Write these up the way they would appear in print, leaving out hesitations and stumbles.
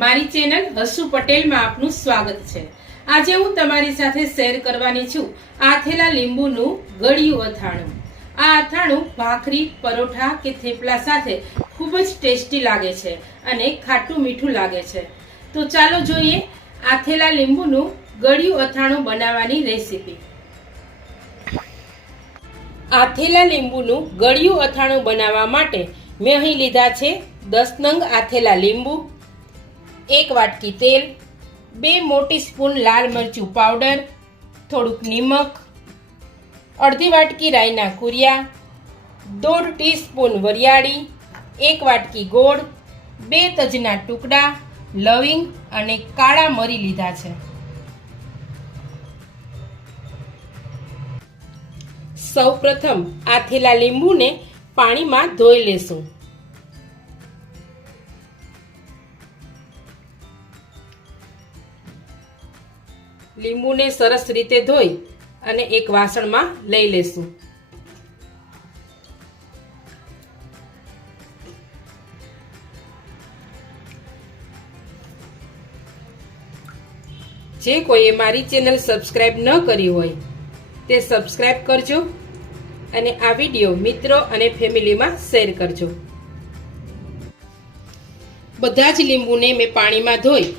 મારી ચેનલ હસુ પટેલમાં આપનું સ્વાગત છે। આજે હું તમારી સાથે શેર કરવાની છું આથેલા લીંબુનું ગળ્યું અથાણું। આ અથાણું ભાખરી, પરોઠા કે થેપલા સાથે ખૂબ જ ટેસ્ટી લાગે છે અને ખાટું મીઠું લાગે છે। તો ચાલો જોઈએ આથેલા લીંબુનું ગળ્યું અથાણું બનાવવાની રેસીપી। આથેલા લીંબુનું ગળ્યું અથાણું બનાવવા માટે મેં અહીં લીધા છે 10 નંગ આથેલા લીંબુ, 1 વાટકી તેલ, 2 મોટી સ્પૂન લાલ મરચું પાવડર, થોડુંક નિમક, અડધી વાટકી રાઈના કુરિયા, 1.5 ટીસ્પૂન વરિયાળી, 1 વાટકી ગોળ, 2 તજના ટુકડા, લવિંગ અને કાળા મરી લીધા છે। સૌપ્રથમ આથેલા લીંબુને પાણીમાં ધોઈ લેશું। લીંબુને સરસ રીતે ધોઈ અને એક વાસણમાં લઈ લેશું। જે કોઈએ મારી ચેનલ સબસ્ક્રાઇબ ન કરી હોય તે સબસ્ક્રાઇબ કરજો અને આ વિડીયો મિત્રો અને ફેમિલીમાં શેર કરજો। બધા જ લીંબુને મેં પાણીમાં ધોઈ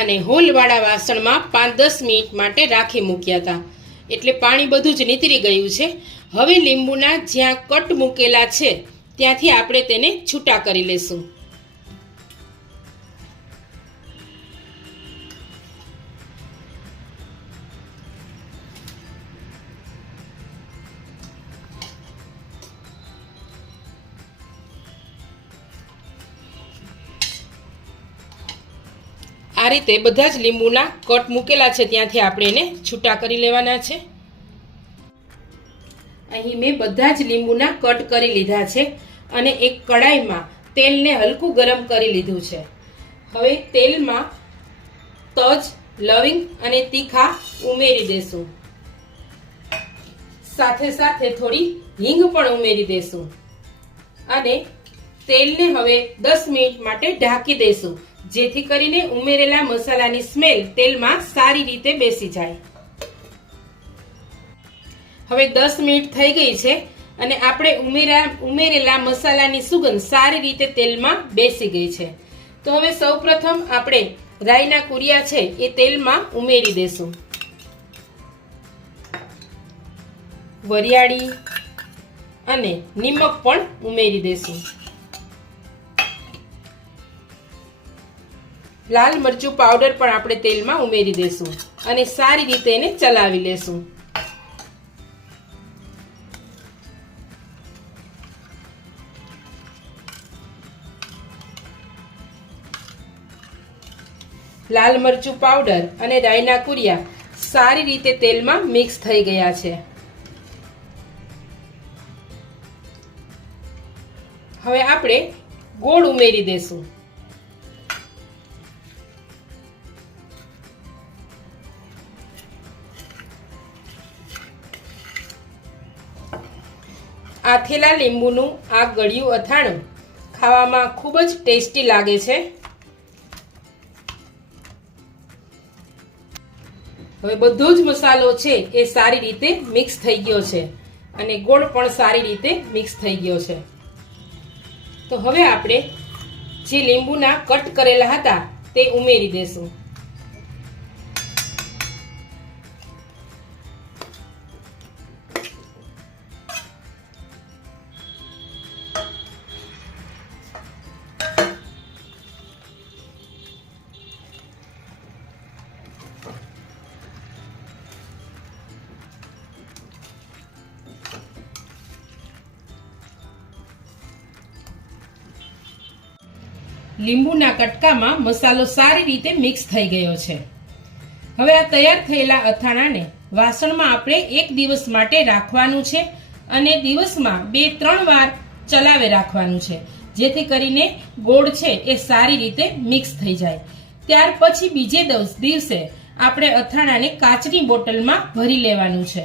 અને હોલવાળા વાસણમાં 5-10 મિનિટ માટે રાખી મૂક્યા હતા, એટલે પાણી બધું જ નીતરી ગયું છે। હવે લીંબુના જ્યાં કટ મૂકેલા છે ત્યાંથી આપણે તેને છૂટા કરી લેશું। આ રીતે બધા જ લીંબુના કટ મૂકેલા છે ત્યાંથી આપણે એને છૂટા કરી લેવાના છે। અહીં મેં બધા જ લીંબુના કટ કરી લીધા છે અને એક કડાઈમાં તેલને હલકું ગરમ કરી લીધું છે। હવે તેલમાં તજ, લવિંગ અને તીખા ઉમેરી દેશું। સાથે સાથે થોડી હિંગ પણ ઉમેરી દેશું અને તેલને હવે 10 મિનિટ માટે ઢાંકી દેશું, જેથી કરીને ઉમેરેલા મસાલાની સ્મેલ તેલમાં સારી રીતે બેસી જાય। હવે 10 મિનિટ થઈ ગઈ છે અને આપણે ઉમેરેલા મસાલાની સુગંધ સારી રીતે તેલમાં બેસી ગઈ છે। તો હવે સૌપ્રથમ આપણે રાઈના કુરિયા છે એ તેલમાં ઉમેરી દેશું। વરિયાળી અને નિમક પણ ઉમેરી દેશું। લાલ મરચું પાવડર પણ આપણે તેલમાં ઉમેરી દેશું અને સારી રીતે એને ચલાવી લેશું। લાલ મરચું પાવડર અને રાઈના કુરિયા સારી રીતે તેલમાં મિક્સ થઈ ગયા છે। હવે આપણે ગોળ ઉમેરી દેશું। આથેલા લીંબુનું આ ગળ્યું અથાણું ખાવામાં ખૂબ જ ટેસ્ટી લાગે છે। હવે બધો જ મસાલો છે એ સારી રીતે મિક્સ થઈ ગયો છે અને ગોળ પણ સારી રીતે મિક્સ થઈ ગયો છે। તો હવે આપણે જે લીંબુના કટ કરેલા હતા તે ઉમેરી દેશું। લીંબુના કટકામાં મસાલો સારી રીતે મિક્સ થઈ ગયો છે। હવે આ તૈયાર થયેલા અથાણાને વાસણમાં આપણે 1 દિવસ માટે રાખવાનું છે અને દિવસમાં 2-3 વાર ચલાવે રાખવાનું છે, જેથી કરીને ગોળ છે એ સારી રીતે મિક્સ થઈ જાય। ત્યાર પછી બીજે દિવસે આપણે અથાણાને કાચની બોટલમાં ભરી લેવાનું છે।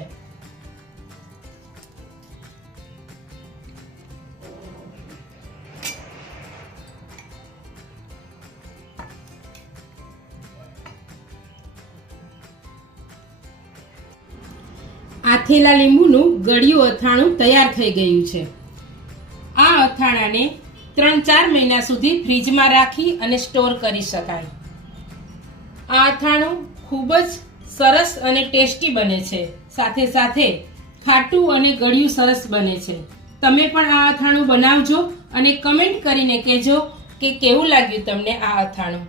આથેલા લીંબુનું ગળ્યું અથાણું તૈયાર થઈ ગયું છે. આ અથાણાને 3-4 મહિના સુધી ફ્રીજમાં રાખી અને સ્ટોર કરી શકાય. આ અથાણું ખૂબ જ સરસ અને ટેસ્ટી બને છે. સાથે સાથે ખાટું અને ગળ્યું સરસ બને છે. તમે પણ આ અથાણું બનાવજો અને કમેન્ટ કરીને કહેજો કે કેવું લાગ્યું તમને આ અથાણું.